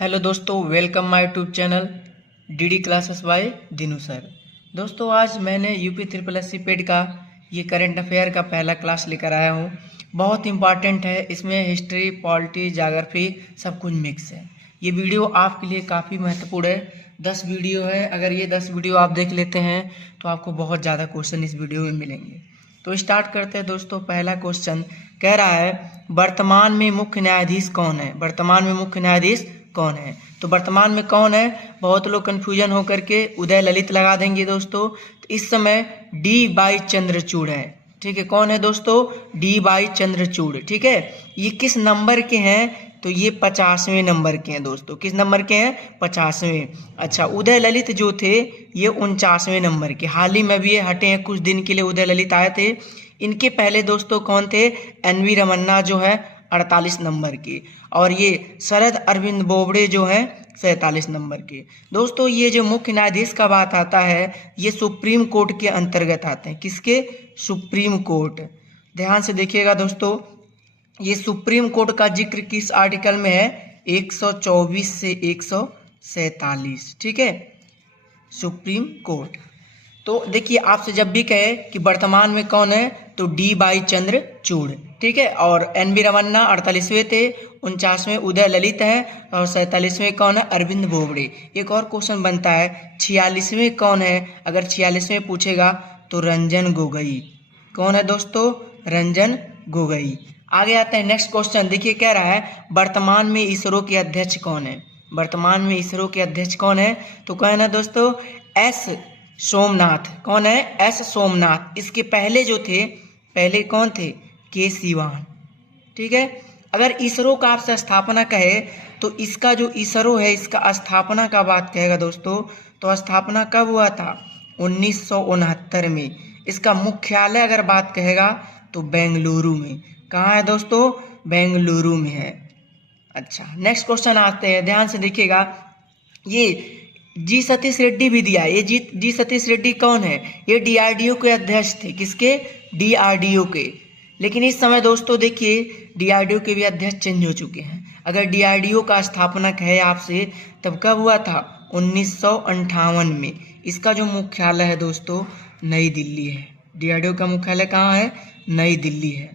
Hello दोस्तों, welcome my YouTube channel DD classes by Dinu sir. दोस्तों, आज मैंने UP triple S C PET का ये करंट अफेयर का पहला क्लास लेकर आया हूँ। बहुत इंपॉर्टेंट है, इसमें हिस्ट्री, पॉलिटी, ज्योग्राफी सब कुछ मिक्स है। ये वीडियो आपके लिए काफ़ी महत्वपूर्ण है। 10 वीडियो है, अगर ये 10 वीडियो आप देख लेते हैं तो आपको बहुत ज़्यादा क्वेश्चन इस वीडियो में मिलेंगे। तो स्टार्ट करते हैं दोस्तों। पहला क्वेश्चन कह रहा है, वर्तमान में मुख्य न्यायाधीश कौन है? वर्तमान में मुख्य न्यायाधीश कौन है? तो वर्तमान में कौन है, बहुत लोग कंफ्यूजन होकर के उदय ललित लगा देंगे दोस्तों। तो इस समय डी वाई चंद्रचूड़ है। ठीक है, कौन है दोस्तों? D Y Chandrachud. ठीक है, ये किस नंबर के हैं? तो ये 50वें नंबर के हैं दोस्तों। किस नंबर के हैं? 50वें। अच्छा, उदय ललित जो थे ये 49वें नंबर के। हाल ही में भी ये हटे हैं, कुछ दिन के लिए उदय ललित आए थे। इनके पहले दोस्तों कौन थे? एन.वी. रमन्ना जो है 48 नंबर के, और ये शरद अरविंद बोबड़े जो है 47 नंबर के। दोस्तों, ये जो मुख्य न्यायाधीश का बात आता है, ये सुप्रीम कोर्ट के अंतर्गत आते हैं। किसके? Supreme court. ध्यान से देखिएगा दोस्तों, ये सुप्रीम कोर्ट का जिक्र किस आर्टिकल में है? 124 से 147। ठीक है, सुप्रीम कोर्ट। तो देखिए, आपसे जब भी कहे कि वर्तमान में कौन है, तो डी वाई चंद्रचूड़। ठीक है, और एन.वी. रमन्ना 48वें थे, 49वें उदय ललित हैं, और 47वें कौन है? अरविंद बोबड़े। एक और क्वेश्चन बनता है, 46वें कौन है? अगर 46वें पूछेगा तो रंजन गोगोई। कौन है दोस्तों? रंजन गोगोई। आगे आते हैं नेक्स्ट क्वेश्चन। देखिए, कह रहा है, वर्तमान में इसरो के अध्यक्ष कौन है? वर्तमान में इसरो के अध्यक्ष कौन है? तो कौन है दोस्तों? एस सोमनाथ। कौन है? एस सोमनाथ। इसके पहले जो थे, पहले कौन थे? के सिवान। ठीक है, अगर इसरो का आपसे स्थापना कहे तो इसका जो इसरो है, इसका स्थापना का बात कहेगा दोस्तों, तो स्थापना कब हुआ था? 1969 में। इसका मुख्यालय अगर बात कहेगा तो बेंगलुरु में। कहाँ है दोस्तों? बेंगलुरु में है। अच्छा, नेक्स्ट क्वेश्चन आते हैं, ध्यान से देखिएगा। ये जी सतीश रेड्डी भी दिया। ये जी सतीश रेड्डी कौन है? ये डीआरडीओ के अध्यक्ष थे। किसके? डीआरडीओ के। लेकिन इस समय दोस्तों देखिए, डीआरडीओ के भी अध्यक्ष चेंज हो चुके हैं। अगर डीआरडीओ का स्थापना है आपसे, तब कब हुआ था? 1958 में। इसका जो मुख्यालय है दोस्तों, नई दिल्ली है। डीआरडीओ का मुख्यालय कहाँ है? नई दिल्ली है।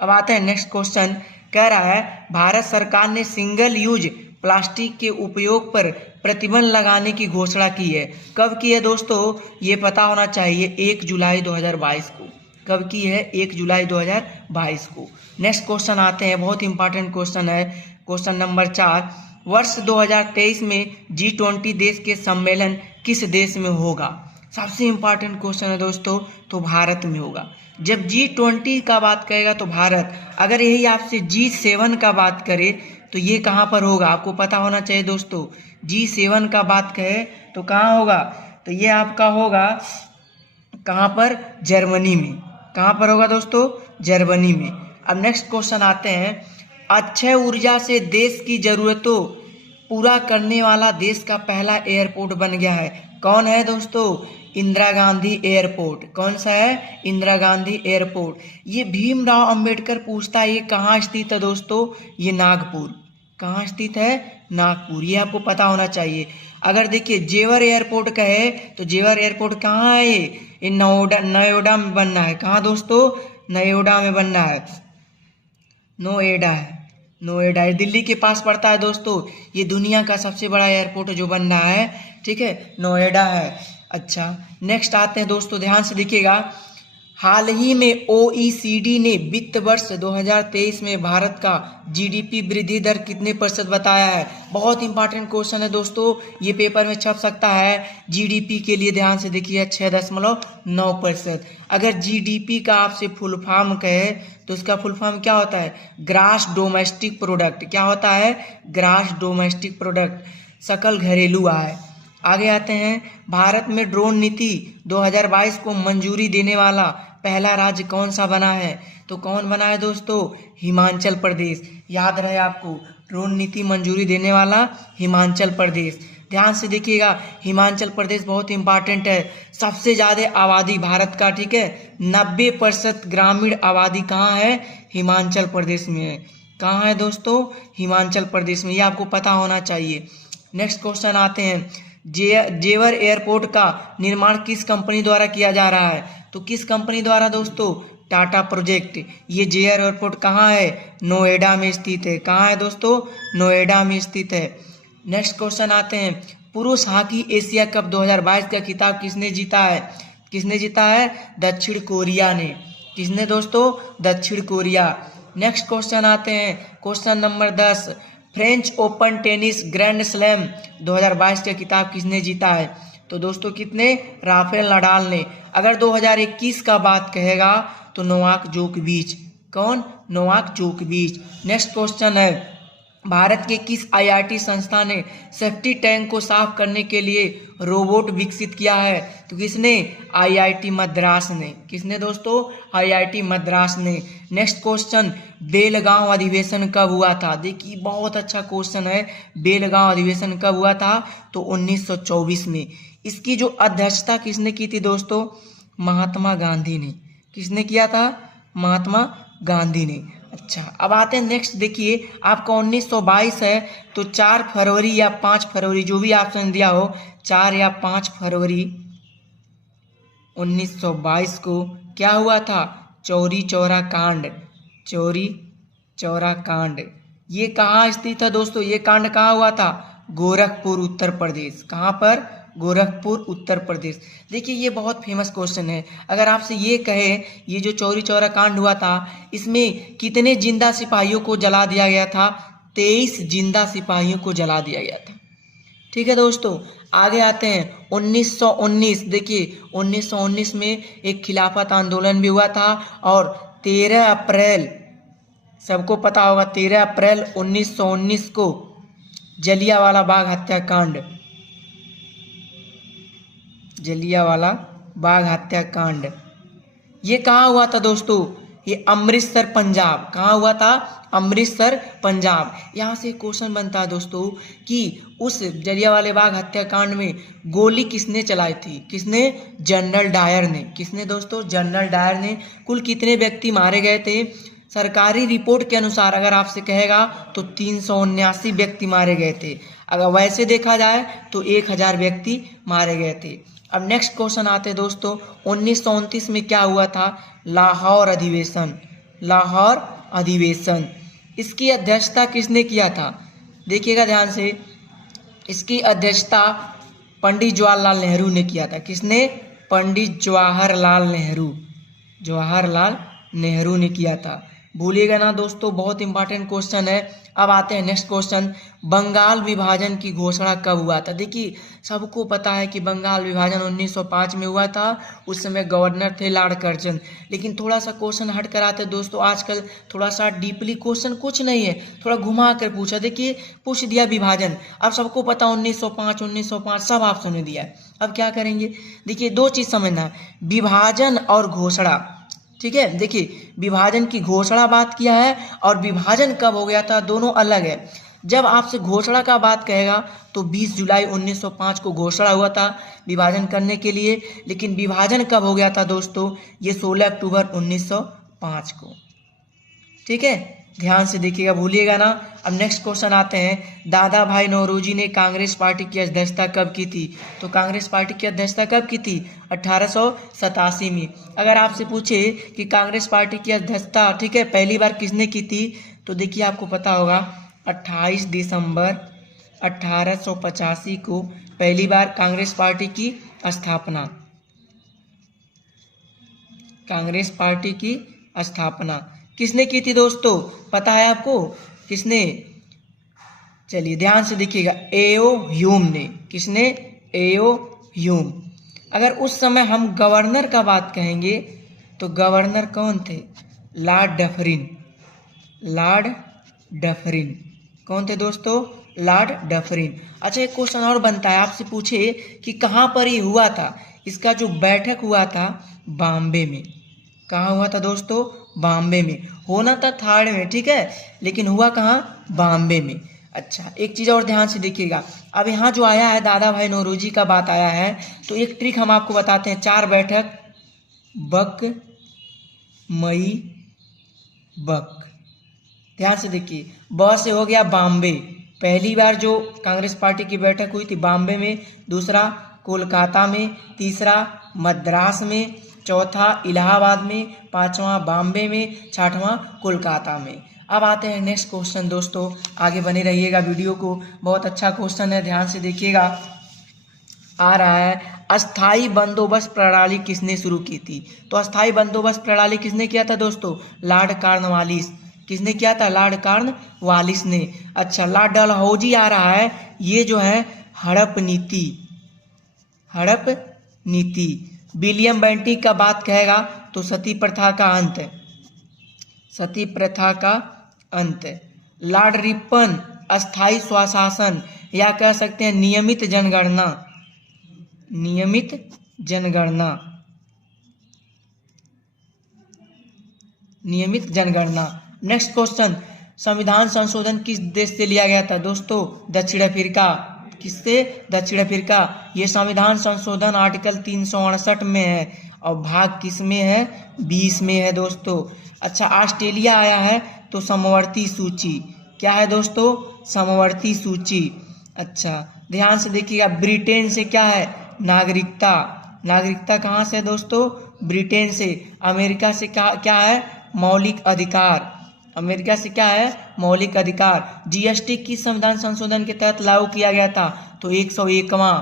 अब आता है नेक्स्ट क्वेश्चन। कह रहा है, भारत सरकार ने सिंगल यूज प्लास्टिक के उपयोग पर प्रतिबंध लगाने की घोषणा की है। कब की है दोस्तों? ये पता होना चाहिए, 1 जुलाई 2022 को। कब की है? 1 जुलाई 2022 को। नेक्स्ट क्वेश्चन आते हैं, बहुत इंपॉर्टेंट क्वेश्चन है। क्वेश्चन नंबर 4, वर्ष 2023 में G20 देश के सम्मेलन किस देश में होगा? सबसे इंपॉर्टेंट क्वेश्चन है दोस्तों, तो भारत में होगा। जब G20 का बात करेगा तो भारत। अगर यही आपसे G7 का बात करे तो ये कहाँ पर होगा? आपको पता होना चाहिए दोस्तों। G7 का बात कहे तो कहाँ होगा? तो ये आपका होगा कहाँ पर? जर्मनी में। कहाँ पर होगा दोस्तों? जर्मनी में। अब नेक्स्ट क्वेश्चन आते हैं, अक्षय ऊर्जा से देश की जरूरतों पूरा करने वाला देश का पहला एयरपोर्ट बन गया है। कौन है दोस्तों? इंदिरा गांधी एयरपोर्ट। कौन सा है? इंदिरा गांधी एयरपोर्ट। ये भीमराव अंबेडकर पूछता है, ये कहाँ स्थित है दोस्तों? ये नागपुर। कहाँ स्थित है? नागपुर। ये आपको पता होना चाहिए। अगर देखिए जेवर एयरपोर्ट का है, तो जेवर एयरपोर्ट कहाँ है? ये नोएडा में बनना है। कहाँ दोस्तों? नोएडा में बनना है। नोएडा है। नोएडा ये दिल्ली के पास पड़ता है दोस्तों। ये दुनिया का सबसे बड़ा एयरपोर्ट जो बन रहा है, ठीक है, नोएडा है। अच्छा, नेक्स्ट आते हैं दोस्तों, ध्यान से देखिएगा। हाल ही में OECD ने वित्त वर्ष 2023 में भारत का GDP वृद्धि दर कितने प्रतिशत बताया है? बहुत इंपॉर्टेंट क्वेश्चन है दोस्तों, ये पेपर में छप सकता है। GDP के लिए ध्यान से देखिए, 6.9%। अगर GDP का आपसे फुल फॉर्म कहे तो इसका फुल फॉर्म क्या होता है? Grass domestic product. क्या होता है? ग्रास डोमेस्टिक प्रोडक्ट, सकल घरेलू आय। आगे आते हैं, भारत में ड्रोन नीति 2022 को मंजूरी देने वाला पहला राज्य कौन सा बना है? तो कौन बना है दोस्तों? हिमाचल प्रदेश। याद रहे आपको, ड्रोन नीति मंजूरी देने वाला हिमाचल प्रदेश। ध्यान से देखिएगा, हिमाचल प्रदेश बहुत इंपॉर्टेंट है। सबसे ज़्यादा आबादी भारत का, ठीक है, 90% ग्रामीण आबादी कहाँ है? हिमाचल प्रदेश में है। कहाँ है दोस्तों? हिमाचल प्रदेश में, ये आपको पता होना चाहिए। नेक्स्ट क्वेश्चन आते हैं, जेवर एयरपोर्ट का निर्माण किस कंपनी द्वारा किया जा रहा है? तो किस कंपनी द्वारा दोस्तों? टाटा प्रोजेक्ट। ये जेवर एयरपोर्ट कहाँ है? नोएडा में स्थित है। कहाँ है दोस्तों? नोएडा में स्थित है। नेक्स्ट क्वेश्चन आते हैं, पुरुष हॉकी एशिया कप 2022 का खिताब किसने जीता है? किसने जीता है? दक्षिण कोरिया ने। किसने दोस्तों? दक्षिण कोरिया। नेक्स्ट क्वेश्चन आते हैं, question number 10, French open tennis grand slam 2022 का खिताब किसने जीता है? तो दोस्तों कितने? राफेल नडाल ने। अगर 2021 का बात कहेगा तो नोवाक जोकोविच। कौन? नोवाक जोकोविच। नेक्स्ट क्वेश्चन है, भारत के किस आईआईटी संस्था ने सेफ्टी टैंक को साफ करने के लिए रोबोट विकसित किया है? तो किसने? आईआईटी मद्रास ने। किसने दोस्तों? आईआईटी मद्रास ने। नेक्स्ट क्वेश्चन, बेलगांव अधिवेशन कब हुआ था? देखिए बहुत अच्छा क्वेश्चन है, बेलगांव अधिवेशन कब हुआ था? तो 1924 में। इसकी जो अध्यक्षता किसने की थी दोस्तों? महात्मा गांधी ने। किसने किया था? महात्मा गांधी ने। अच्छा, अब आते हैं नेक्स्ट। देखिए आपका 1922 है, तो 4 फरवरी या 5 फरवरी, जो भी ऑप्शन दिया हो, 4 या 5 फरवरी 1922 को क्या हुआ था? चौरी चौरा कांड। चौरी चौरा कांड ये कहाँ स्थित है दोस्तों? ये कांड कहाँ हुआ था? गोरखपुर उत्तर प्रदेश। कहाँ पर? गोरखपुर उत्तर प्रदेश। देखिए ये बहुत फेमस क्वेश्चन है। अगर आपसे ये कहे ये जो चौरी चौरा कांड हुआ था, इसमें कितने जिंदा सिपाहियों को जला दिया गया था? 23 जिंदा सिपाहियों को जला दिया गया था। ठीक है दोस्तों, आगे आते हैं 1919। देखिए 1919 में एक खिलाफत आंदोलन भी हुआ था, और 13 अप्रैल, सबको पता होगा, 13 अप्रैल 1919 को जलियांवाला बाग हत्याकांड, जलियांवाला बाग हत्याकांड ये कहाँ हुआ था दोस्तों? ये अमृतसर पंजाब। कहाँ हुआ था? अमृतसर पंजाब। यहाँ से क्वेश्चन बनता है दोस्तों कि उस जलियांवाला बाग हत्याकांड में गोली किसने चलाई थी? किसने? जनरल डायर ने। किसने दोस्तों? जनरल डायर ने। कुल कितने व्यक्ति मारे गए थे? सरकारी रिपोर्ट के अनुसार अगर आपसे कहेगा तो 379 व्यक्ति मारे गए थे। अगर वैसे देखा जाए तो 1000 व्यक्ति मारे गए थे। अब नेक्स्ट क्वेश्चन आते हैं दोस्तों, 1929 में क्या हुआ था? लाहौर अधिवेशन। लाहौर अधिवेशन, इसकी अध्यक्षता किसने किया था? देखिएगा ध्यान से, इसकी अध्यक्षता पंडित जवाहरलाल नेहरू ने किया था। किसने? पंडित जवाहरलाल नेहरू। जवाहरलाल नेहरू ने किया था। भूलिएगा ना दोस्तों, बहुत इंपॉर्टेंट क्वेश्चन है। अब आते हैं नेक्स्ट क्वेश्चन, बंगाल विभाजन की घोषणा कब हुआ था? देखिए सबको पता है कि बंगाल विभाजन 1905 में हुआ था। उस समय गवर्नर थे लॉर्ड कर्जन। लेकिन थोड़ा सा क्वेश्चन हट कर आते दोस्तों, आजकल थोड़ा सा डीपली क्वेश्चन कुछ नहीं है, थोड़ा घुमा कर पूछा। देखिए पूछ दिया विभाजन, अब सबको पता 1905 सब ऑप्शन में दिया है। अब क्या करेंगे? देखिए दो चीज समझना, विभाजन और घोषणा। ठीक है, देखिए विभाजन की घोषणा बात किया है और विभाजन कब हो गया था, दोनों अलग है। जब आपसे घोषणा का बात कहेगा तो 20 जुलाई 1905 को घोषणा हुआ था विभाजन करने के लिए। लेकिन विभाजन कब हो गया था दोस्तों? ये 16 अक्टूबर 1905 को। ठीक है, ध्यान से देखिएगा, भूलिएगा ना। अब नेक्स्ट क्वेश्चन आते हैं, दादा भाई नौरोजी ने कांग्रेस पार्टी की अध्यक्षता कब की थी? तो कांग्रेस पार्टी की अध्यक्षता कब की थी? 1887 में। अगर आपसे पूछे कि कांग्रेस पार्टी की अध्यक्षता, ठीक है, पहली बार किसने की थी, तो देखिए आपको पता होगा 28 दिसंबर 1885 को पहली बार कांग्रेस पार्टी की स्थापना, कांग्रेस पार्टी की स्थापना किसने की थी दोस्तों? पता है आपको किसने? चलिए ध्यान से देखिएगा, एओ ह्यूम ने। किसने? एओ ह्यूम। अगर उस समय हम गवर्नर का बात कहेंगे तो गवर्नर कौन थे? Lord Dufferin. लॉर्ड डफरिन कौन थे दोस्तों? Lord Dufferin. अच्छा एक क्वेश्चन और बनता है, आपसे पूछे कि कहाँ पर ये हुआ था? इसका जो बैठक हुआ था बॉम्बे में। कहाँ हुआ था दोस्तों? बॉम्बे में। होना था थाड़ में, ठीक है, लेकिन हुआ कहाँ? बॉम्बे में। अच्छा एक चीज़ और ध्यान से देखिएगा, अब यहाँ जो आया है दादा भाई नौरोजी का बात आया है, तो एक ट्रिक हम आपको बताते हैं। 4 बैठक बक मई बक, ध्यान से देखिए, ब से हो गया बॉम्बे, पहली बार जो कांग्रेस पार्टी की बैठक हुई थी बॉम्बे में, दूसरा कोलकाता में, तीसरा मद्रास में, चौथा इलाहाबाद में, पांचवा बॉम्बे में, छठवां कोलकाता में। अब आते हैं नेक्स्ट क्वेश्चन दोस्तों, आगे बने रहिएगा वीडियो को, बहुत अच्छा क्वेश्चन है, ध्यान से देखिएगा। आ रहा है, अस्थाई बंदोबस्त प्रणाली किसने शुरू की थी? तो अस्थाई बंदोबस्त प्रणाली किसने किया था दोस्तों? Lord Cornwallis. किसने किया था? लॉर्ड कॉर्नवालिस ने। अच्छा, लॉर्ड डलहौजी आ रहा है, ये जो है हड़प नीति, हड़प नीति। विलियम बेंटिक का बात कहेगा तो सती प्रथा का अंत, सती प्रथा का अंत। लॉर्ड रिपन, अस्थाई स्वशासन, या कह सकते हैं नियमित जनगणना, नियमित जनगणना, नियमित जनगणना। नेक्स्ट क्वेश्चन, संविधान संशोधन किस देश से लिया गया था दोस्तों? दक्षिण अफ्रीका। किससे? दक्षिण अफ्रीका। ये संविधान संशोधन आर्टिकल 368 में है और भाग किस में है? 20 में है दोस्तों। अच्छा, ऑस्ट्रेलिया आया है तो समवर्ती सूची, क्या है दोस्तों? समवर्ती सूची। अच्छा, ध्यान से देखिएगा, ब्रिटेन से क्या है? नागरिकता। नागरिकता कहाँ से है दोस्तों? ब्रिटेन से। अमेरिका से क्या है? मौलिक अधिकार। अमेरिका से क्या है? मौलिक अधिकार। जीएसटी किस संविधान संशोधन के तहत लागू किया गया था? तो 101वां।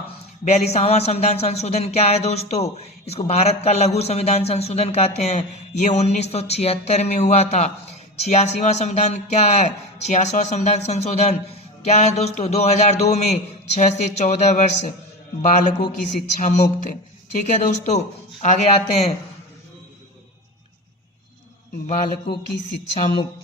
42वां संविधान संशोधन क्या है दोस्तों? इसको भारत का लघु संविधान संशोधन कहते हैं, ये 1976 में हुआ था। 86वां संविधान क्या है? 86वां संविधान संशोधन क्या है दोस्तों? 2002 में 6 से 14 वर्ष बालकों की शिक्षा मुक्त। ठीक है दोस्तों, आगे आते हैं, बालकों की शिक्षा मुक्त।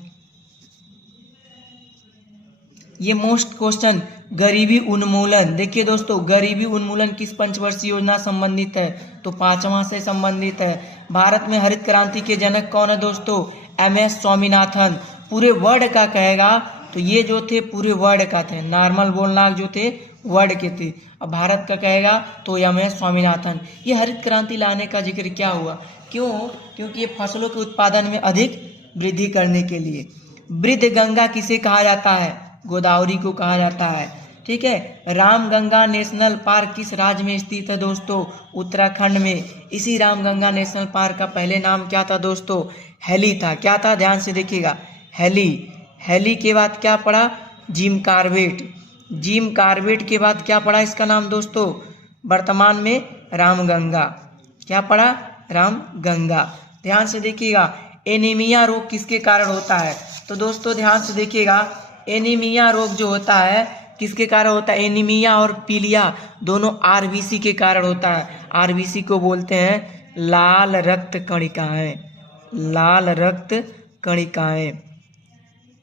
ये मोस्ट क्वेश्चन, गरीबी उन्मूलन। देखिए दोस्तों, गरीबी उन्मूलन किस पंचवर्षीय योजना संबंधित है? तो 5वां से संबंधित है। भारत में हरित क्रांति के जनक कौन है दोस्तों? MS स्वामीनाथन। पूरे वर्ल्ड का कहेगा तो ये जो थे पूरे वर्ल्ड का थे, नॉर्मल बोलना जो थे वर्ल्ड के थे, और भारत का कहेगा तो MS स्वामीनाथन। ये हरित क्रांति लाने का जिक्र क्या हुआ? क्यों? क्योंकि ये फसलों के उत्पादन में अधिक वृद्धि करने के लिए। वृद्ध गंगा किसे कहा जाता है? गोदावरी को कहा जाता है। ठीक है, रामगंगा नेशनल पार्क किस राज्य में स्थित है दोस्तों? उत्तराखंड में। इसी रामगंगा नेशनल पार्क का पहले नाम क्या था दोस्तों? हेली था। क्या था? ध्यान से देखिएगा, हेली। हेली के बाद क्या पड़ा? Jim Corbett. जिम कार्बेट के बाद क्या पड़ा इसका नाम दोस्तों? वर्तमान में रामगंगा। क्या पड़ा? रामगंगा। ध्यान से देखिएगा, एनीमिया रोग किसके कारण होता है? तो दोस्तों ध्यान से देखिएगा, एनीमिया रोग जो होता है किसके कारण होता है? एनीमिया और पीलिया दोनों RBC के कारण होता है। RBC को बोलते हैं लाल रक्त कणिकाएं, लाल रक्त कणिकाएं,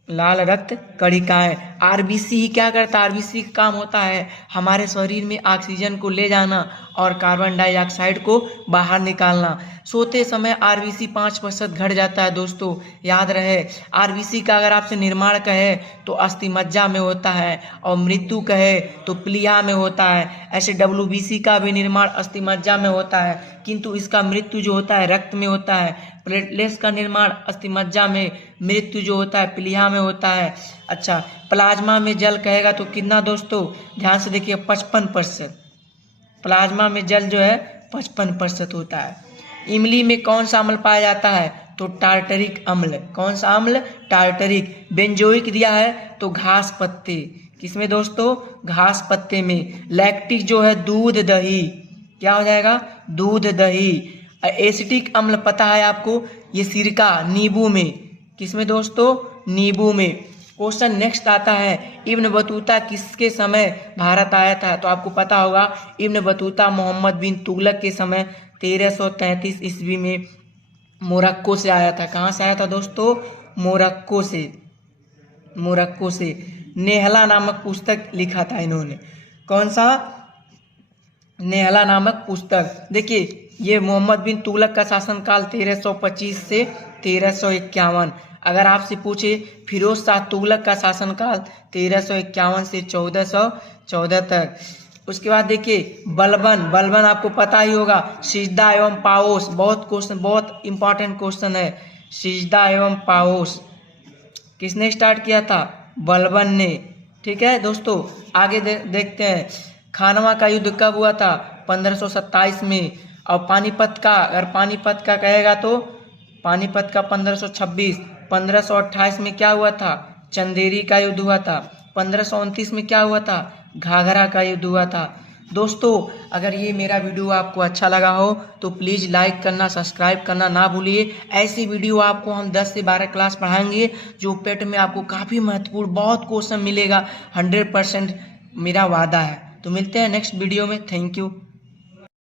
लाल रक्त कणिकाएं। RBC ही क्या करता है? RBC का काम होता है हमारे शरीर में ऑक्सीजन को ले जाना और कार्बन डाइऑक्साइड को बाहर निकालना। सोते समय RBC 5% घट जाता है दोस्तों, याद रहे। RBC का अगर आपसे निर्माण कहे तो अस्थि मज्जा में होता है, और मृत्यु कहे तो प्लीहा में होता है। ऐसे WBC का भी निर्माण अस्थि मज्जा में होता है, किंतु इसका मृत्यु जो होता है रक्त में होता है। प्लेटलेट्स का निर्माण अस्थि मज्जा में, मृत्यु जो होता है प्लीहा में होता है। अच्छा, प्लाज्मा में जल कहेगा तो कितना दोस्तों? ध्यान से देखिए, 55%। प्लाज्मा में जल जो है 55% होता है। इमली में कौन सा अम्ल पाया जाता है? तो टार्टरिक अम्ल। कौन सा अम्ल? टार्टरिक। बेंजोइक दिया है तो घास पत्ते। किसमें दोस्तों? घास पत्ते में। लैक्टिक जो है दूध दही, क्या हो जाएगा? दूध दही। एसिटिक अम्ल पता है आपको? ये सिरका, नींबू में। किसमें दोस्तों? नींबू में। क्वेश्चन नेक्स्ट आता है, इब्न बतूता किसके समय भारत आया था? तो आपको पता होगा, इब्न बतूता मोहम्मद बिन तुगलक के समय 1333 ईस्वी में मोरक्को से आया था। कहाँ से आया था दोस्तों? मोरक्को से। मोरक्को से। नेहला नामक पुस्तक लिखा था इन्होंने। कौन सा? नेहला नामक पुस्तक। देखिए, ये मोहम्मद बिन तुगलक का शासनकाल 1325 से 1351। अगर आपसे पूछे फिरोज शाह तुगलक का शासनकाल 1351 से 1414 तक। उसके बाद देखिए बलबन, बलबन आपको पता ही होगा। सिजदा एवं पाओस, बहुत इंपॉर्टेंट क्वेश्चन है। सिजदा एवं पाओस, किसने स्टार्ट किया था? बलबन ने। ठीक है दोस्तों, आगे देखते हैं। खानवा का युद्ध कब हुआ था? 1527 में। और पानीपत का, अगर पानीपत का कहेगा तो पानीपत का 1526। 1528 में क्या हुआ था? चंदेरी का युद्ध हुआ था। 1529 में क्या हुआ था? घाघरा का युद्ध हुआ था। दोस्तों, अगर ये मेरा वीडियो आपको अच्छा लगा हो तो प्लीज़ लाइक करना, सब्सक्राइब करना ना भूलिए। ऐसी वीडियो आपको हम 10 से 12 क्लास पढ़ाएंगे जो पेट में आपको काफ़ी महत्वपूर्ण बहुत क्वेश्चन मिलेगा। 100% मेरा वादा है। तो मिलते हैं नेक्स्ट वीडियो में। Thank you.